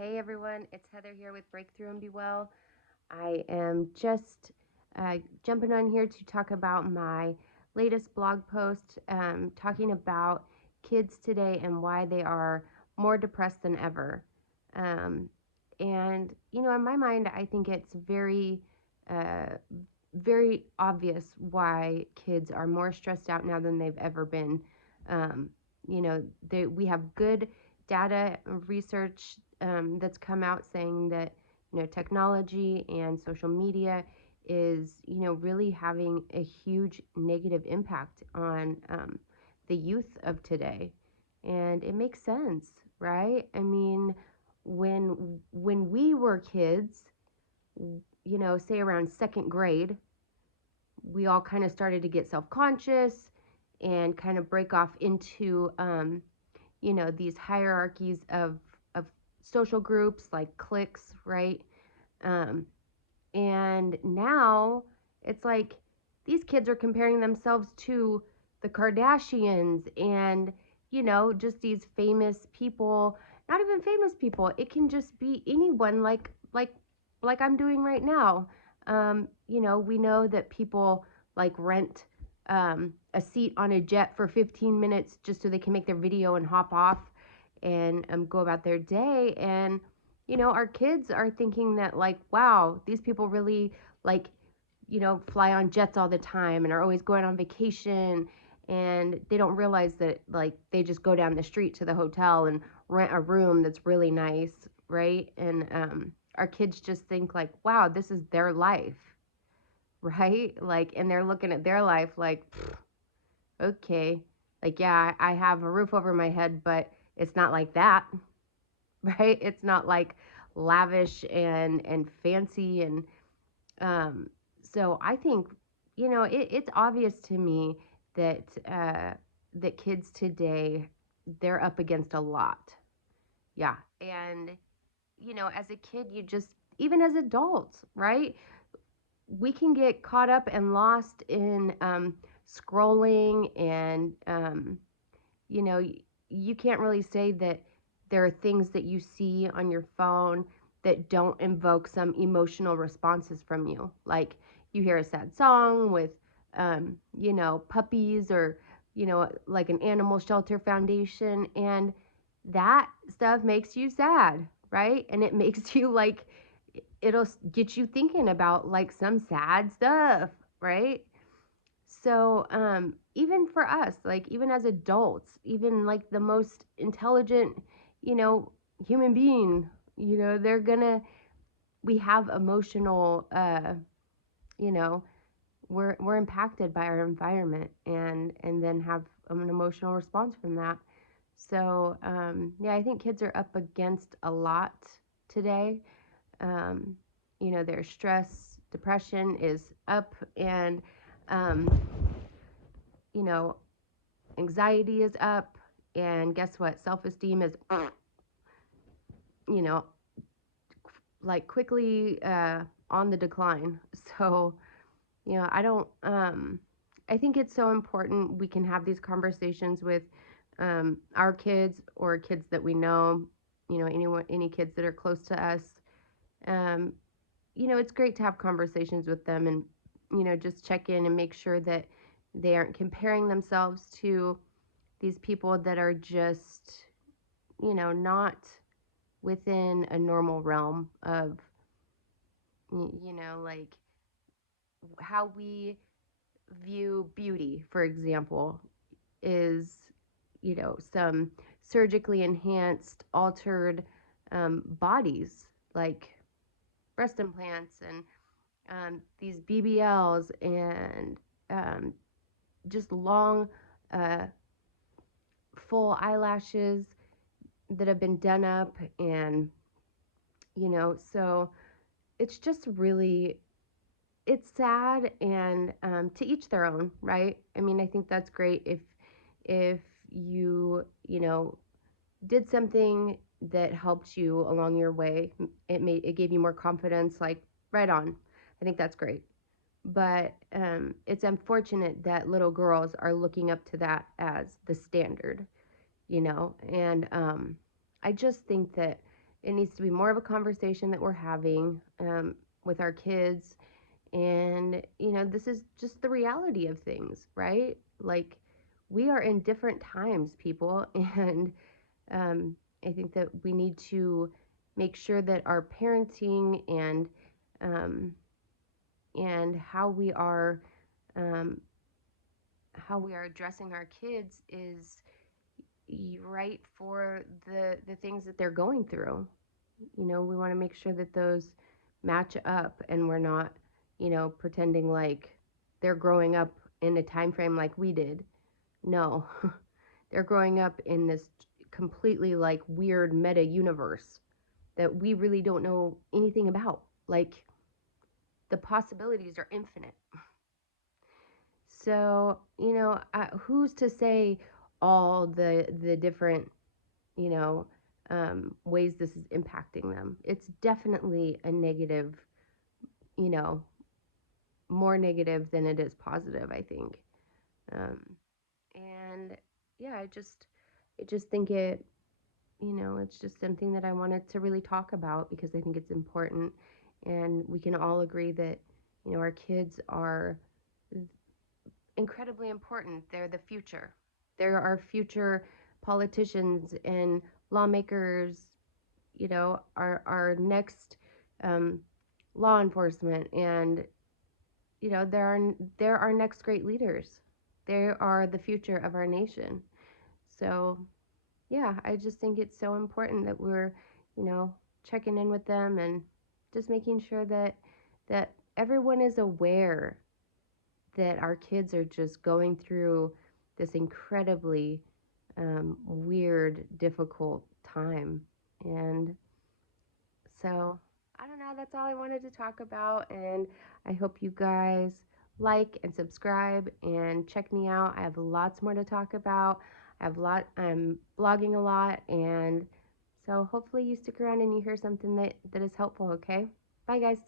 Hey everyone, it's Heather here with Breakthrough and Be Well. I am just jumping on here to talk about my latest blog post talking about kids today and why they are more depressed than ever. Um, in my mind, I think it's uh, very obvious why kids are more stressed out now than they've ever been. Um, we have good data research that's come out saying that technology and social media is really having a huge negative impact on the youth of today, and it makes sense, right? I mean, when we were kids, say around second grade, we all kind of started to get self-conscious and kind of break off into these hierarchies of social groups like cliques, right? um, and now it's like these kids are comparing themselves to the Kardashians and just these famous people. Not even famous people, it can just be anyone, like I'm doing right now. We know that people like rent a seat on a jet for 15 minutes just so they can make their video and hop off and go about their day. And our kids are thinking that, like, wow, these people really, like, fly on jets all the time and are always going on vacation. And they don't realize that, like, they just go down the street to the hotel and rent a room that's really nice, right? And our kids just think, like, wow, this is their life, right? Like, and they're looking at their life like, okay, like, yeah, I have a roof over my head, but it's not like that, right? It's not like lavish and fancy. And um, so I think it's obvious to me that that kids today, they're up against a lot. Yeah. And as a kid, you just, even as adults, right, we can get caught up and lost in scrolling. And you know, you can't really say that there are things that you see on your phone that don't invoke some emotional responses from you. Like, you hear a sad song with, puppies, or, like an animal shelter foundation, and that stuff makes you sad, right? And it makes you like, it'll get you thinking about like some sad stuff, right? So, even for us, like, even as adults, even like the most intelligent, you know, human being, they're gonna, we have emotional, you know, we're impacted by our environment, and then have an emotional response from that. So, yeah, I think kids are up against a lot today. Um, their stress, depression is up, and, um, you know, anxiety is up, and guess what? Self-esteem is, you know, like quickly on the decline. So, I don't, I think it's so important we can have these conversations with our kids, or kids that we know, any kids that are close to us. Um, it's great to have conversations with them, and, just check in and make sure that they aren't comparing themselves to these people that are just, not within a normal realm of, like how we view beauty, for example, is, some surgically enhanced, altered bodies, like breast implants and these BBLs, and um, just long, uh, full eyelashes that have been done up. And so it's just really, it's sad. And to each their own, right? I mean, I think that's great if you did something that helped you along your way. It gave you more confidence, like, right on. I think that's great. But it's unfortunate that little girls are looking up to that as the standard. And I just think that It needs to be more of a conversation that we're having with our kids. And, this is just the reality of things, right? Like, we are in different times, people. And um, I think that we need to make sure that our parenting um, and um, how we are addressing our kids is right for the things that they're going through. We want to make sure that those match up, and we're not, pretending like they're growing up in a time frame like we did. No, they're growing up in this completely like weird meta universe that we really don't know anything about. Like, the possibilities are infinite. So, who's to say all the different, you know, ways this is impacting them? It's definitely a negative, you know, more negative than it is positive, I think. Um, and yeah, I just think it's just something that I wanted to really talk about because I think it's important, and we can all agree that, our kids are incredibly important. They're the future. They're our future politicians and lawmakers, our next um, law enforcement, and they're our next great leaders. They are the future of our nation. So yeah, I just think it's so important that we're, you know, checking in with them and just making sure that everyone is aware that our kids are just going through this incredibly weird, difficult time. And so, I don't know, that's all I wanted to talk about. And I hope you guys like and subscribe and check me out. I have lots more to talk about. I'm blogging a lot. And so hopefully you stick around and you hear something that is helpful, okay? Bye, guys.